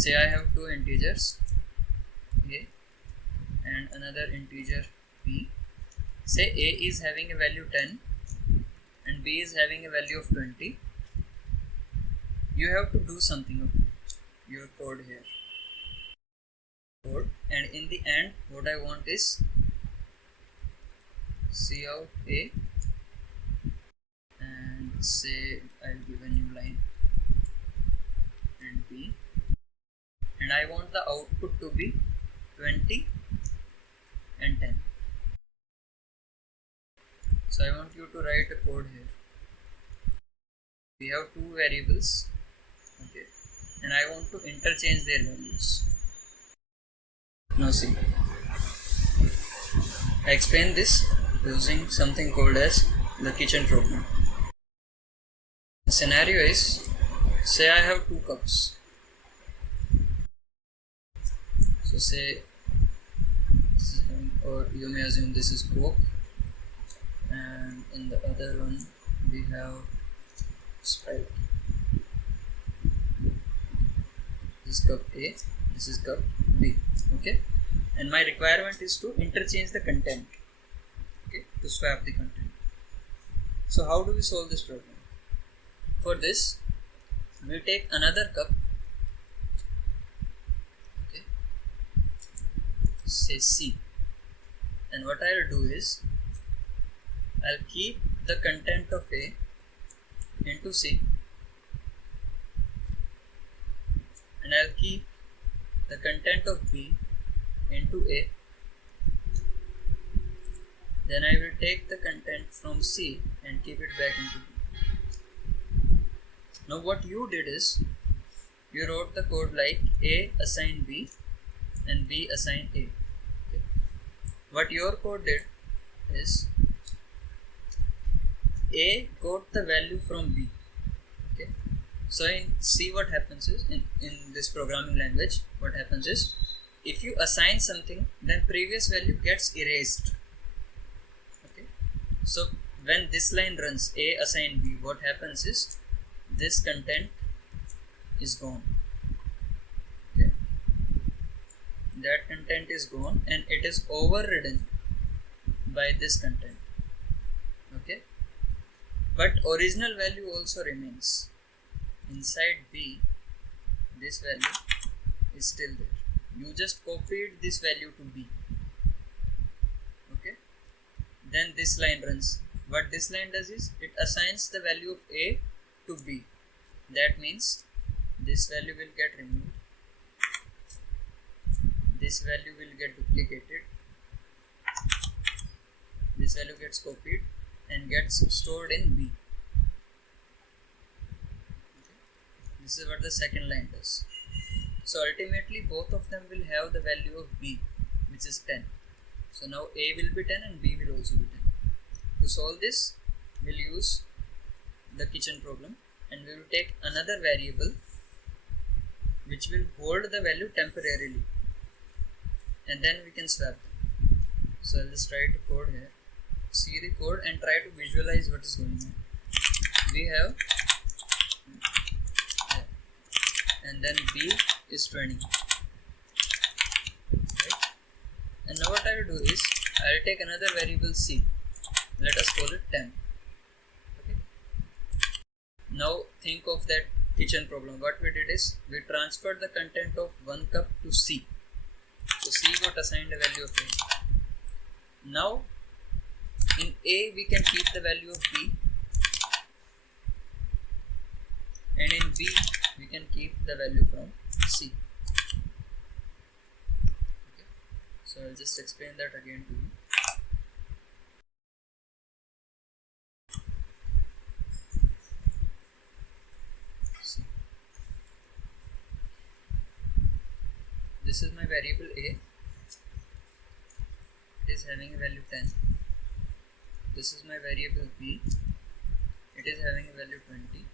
say I have two integers a and another integer b. Say a is having a value 10 and b is having a value of 20. You have to do something of your code here. And in the end what I want is cout a and say I'll give a new line and b, and I want the output to be 20 and 10. So I want you to write a code here. We have two variables, okay, and I want to interchange their values. Now see, I explain this using something called as the kitchen program. The scenario is, say I have two cups. So say, or you may assume this is Coke, and in the other one we have Sprite. This is cup A, this is cup B, okay, and my requirement is to interchange the content, okay, to swap the content. So how do we solve this problem? For this we take another cup, okay, say C, and what I'll do is I'll keep the content of A into C, and I'll keep the content of B into A. Then I will take the content from C and keep it back into B. Now what you did is you wrote the code like A assign B and B assign A. Okay. What your code did is A got the value from B. Okay. So in C what happens is, in this programming language, what happens is, if you assign something, then previous value gets erased. Okay. So when this line runs A assign B, what happens is this content is gone. Okay. That content is gone and it is overridden by this content. Okay. But original value also remains. Inside B, this value is still there. You just copied this value to B. Okay. Then this line runs. What this line does is it assigns the value of A to B. That means this value will get removed. This value will get duplicated. This value gets copied and gets stored in B. Okay. This is what the second line does. So ultimately both of them will have the value of B, which is 10. So now A will be 10 and B will also be 10. To solve this, we'll use the kitchen program and we will take another variable which will hold the value temporarily, and then we can swap them. So I'll just try to code here. See the code and try to visualize what is going on. We have, and then B is 20. Right? And now what I will do is I will take another variable C. Let us call it 10. Okay. Now think of that kitchen problem. What we did is we transferred the content of one cup to C. So C got assigned a value of A. Now in A we can keep the value of B, and in B we can keep the value from C. Okay. So I'll just explain that again to you. See. This is my variable A. It is having a value 10. This is my variable B. It is having a value 20.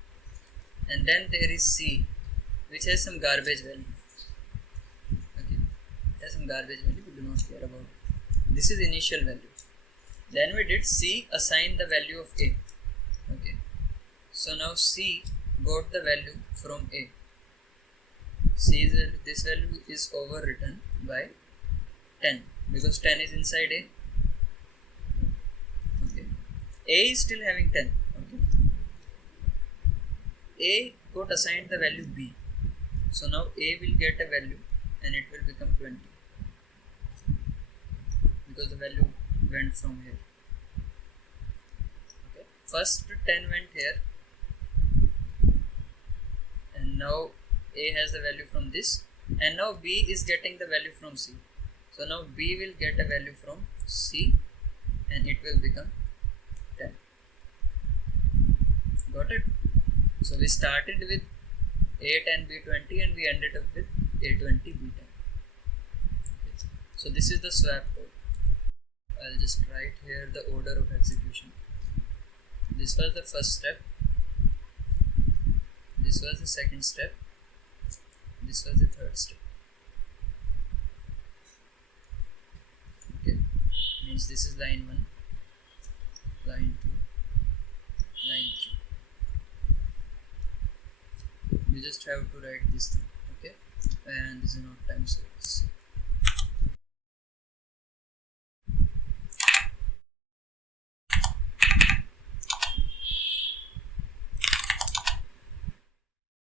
And then there is C, which has some garbage value. Okay, it has some garbage value, we do not care about it. This is initial value. Then we did C assign the value of A. Okay, so now C got the value from A. C is this value is overwritten by 10 because 10 is inside A. Okay. A is still having 10. Okay. A got assigned the value B. So now A will get a value and it will become 20 because the value went from here. Okay. First 10 went here and now A has the value from this, and now B is getting the value from C. So now B will get a value from C and it will become 10. Got it? So we started with A10 B20 and we ended up with A20 B10. Okay. So this is the swap code. I'll just write here the order of execution. This was the first step. This was the second step. This was the third step. Okay. Means this is line 1, line 2, line 3. You just have to write this thing. Okay. And this is not time, so it's